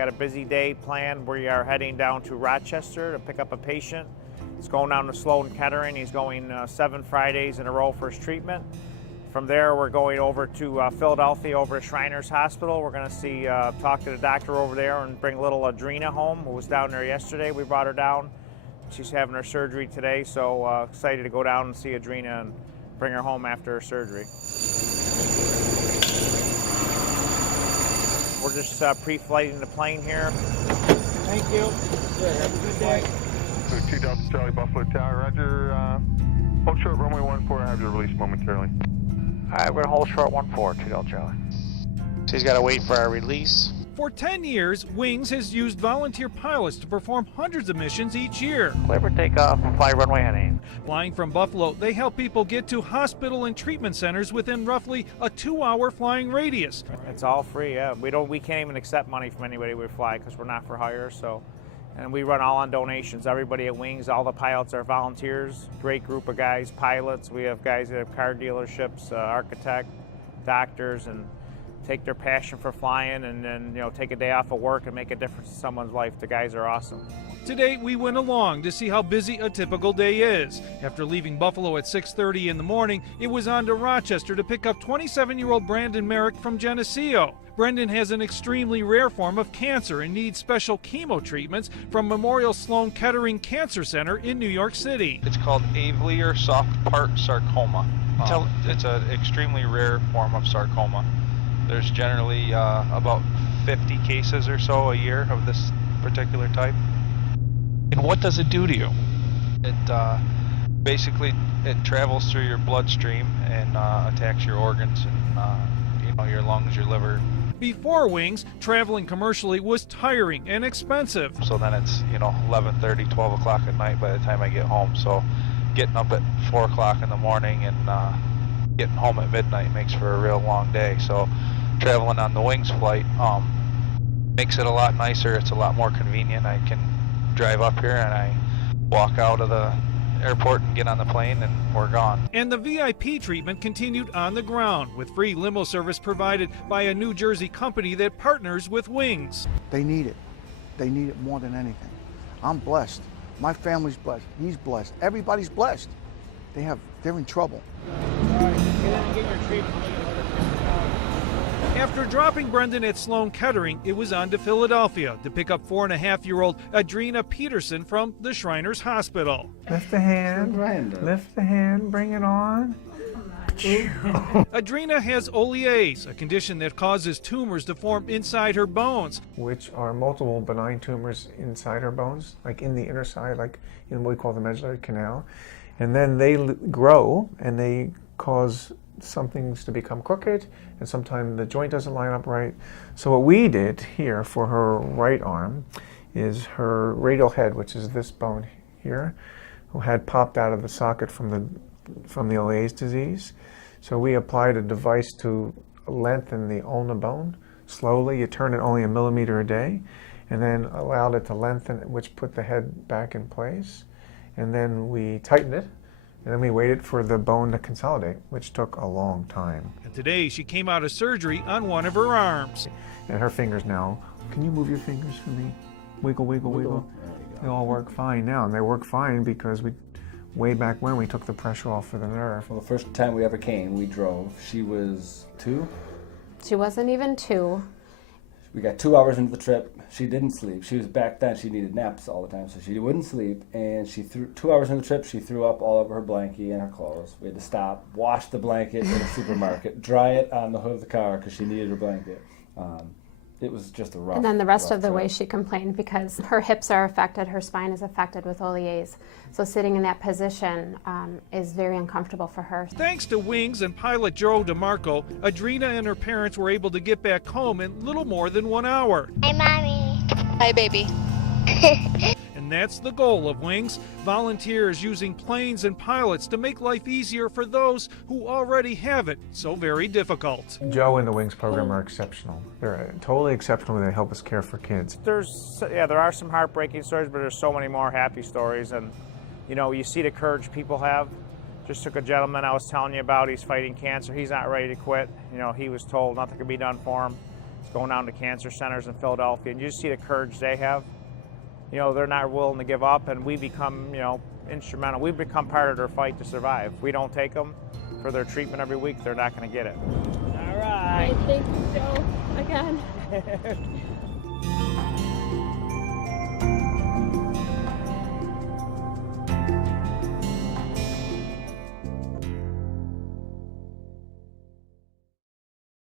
got a busy day planned. We are heading down to Rochester to pick up a patient. He's going down to Sloan Kettering. He's going 7 Fridays in a row for his treatment. From there, we're going over to Philadelphia, over to Shriners Hospital. We're going to talk to the doctor over there and bring little Adrena home, who was down there yesterday. We brought her down. She's having her surgery today, so excited to go down and see Adrena and bring her home after her surgery. We're just pre-flighting the plane here. Thank you. Good. Have a good day. 2 Delta Charlie Buffalo Tower, Roger. Hold short runway 14, have your release momentarily. All right, we're gonna hold short 14, 2 Delta Charlie. So he's gotta wait for our release. For 10 years, Wings has used volunteer pilots to perform hundreds of missions each year. Clear for takeoff, fly runway heading. Flying from Buffalo, they help people get to hospital and treatment centers within roughly a 2-hour flying radius. It's all free, yeah. We can't even accept money from anybody we fly because we're not for hire, so. And we run all on donations. Everybody at Wings, all the pilots are volunteers. Great group of guys, pilots. We have guys that have car dealerships, architect, doctors, and take their passion for flying and then take a day off of work and make a difference in someone's life. The guys are awesome. Today we went along to see how busy a typical day is. After leaving Buffalo at 6:30 in the morning, it was on to Rochester to pick up 27-year-old Brandon Merrick from Geneseo. Brendan has an extremely rare form of cancer and needs special chemo treatments from Memorial Sloan Kettering Cancer Center in New York City. It's called Avalier soft part sarcoma. It's an extremely rare form of sarcoma. There's generally about 50 cases or so a year of this particular type. And what does it do to you? It basically travels through your bloodstream and attacks your organs and your lungs, your liver. Before Wings, traveling commercially was tiring and expensive. So then it's 11:30, 12 o'clock at night by the time I get home. So getting up at 4 o'clock in the morning and getting home at midnight makes for a real long day. So traveling on the Wings flight makes it a lot nicer. It's a lot more convenient. I can drive up here and I walk out of the airport and get on the plane and we're gone. And the VIP treatment continued on the ground with free limo service provided by a New Jersey company that partners with Wings. They need it. They need it more than anything. I'm blessed. My family's blessed. He's blessed. Everybody's blessed. They're in trouble. All right, get in and get your treatment. After dropping Brendan at Sloan Kettering, it was on to Philadelphia to pick up 4.5-year-old Adrena Peterson from the Shriners Hospital. Lift the hand, lift the hand, bring it on. Adrena has olease, a condition that causes tumors to form inside her bones. Which are multiple benign tumors inside her bones, like in the inner side, like in what we call the medullary canal. And then they grow and they cause some things to become crooked, and sometimes the joint doesn't line up right. So what we did here for her right arm is her radial head, which is this bone here, had popped out of the socket from the olease disease. So we applied a device to lengthen the ulna bone slowly. You turn it only 1 millimeter a day, and then allowed it to lengthen, which put the head back in place. And then we tightened it. And then we waited for the bone to consolidate, which took a long time. And today she came out of surgery on one of her arms. And her fingers now, can you move your fingers for me? Wiggle, wiggle, wiggle. They all work fine now, and they work fine because way back when we took the pressure off of the nerve. Well, the first time we ever came, we drove. She was 2. She wasn't even 2. We got 2 hours into the trip. She didn't sleep. She was back then. She needed naps all the time, so she wouldn't sleep. And she 2 hours into the trip, she threw up all over her blankie and her clothes. We had to stop, wash the blanket in a supermarket, dry it on the hood of the car because she needed her blanket. It was just a rough. And then the rest of the trip. way she complained because her hips are affected, her spine is affected with olease. So sitting in that position is very uncomfortable for her. Thanks to Wings and pilot Joe DeMarco, Adrena and her parents were able to get back home in little more than 1 hour. Hi, Mommy. Hi, baby. And that's the goal of Wings, volunteers using planes and pilots to make life easier for those who already have it so very difficult. Joe and the Wings program are exceptional. They're totally exceptional. They help us care for kids. There are some heartbreaking stories, but there's so many more happy stories. And, you see the courage people have. Just took a gentleman I was telling you about. He's fighting cancer. He's not ready to quit. He was told nothing could be done for him. It's going down to cancer centers in Philadelphia, and you just see the courage they have. You know, they're not willing to give up, and we become, you know, instrumental. We've become part of their fight to survive. If we don't take them for their treatment every week, they're not going to get it. All right. Thank you, Joe, again.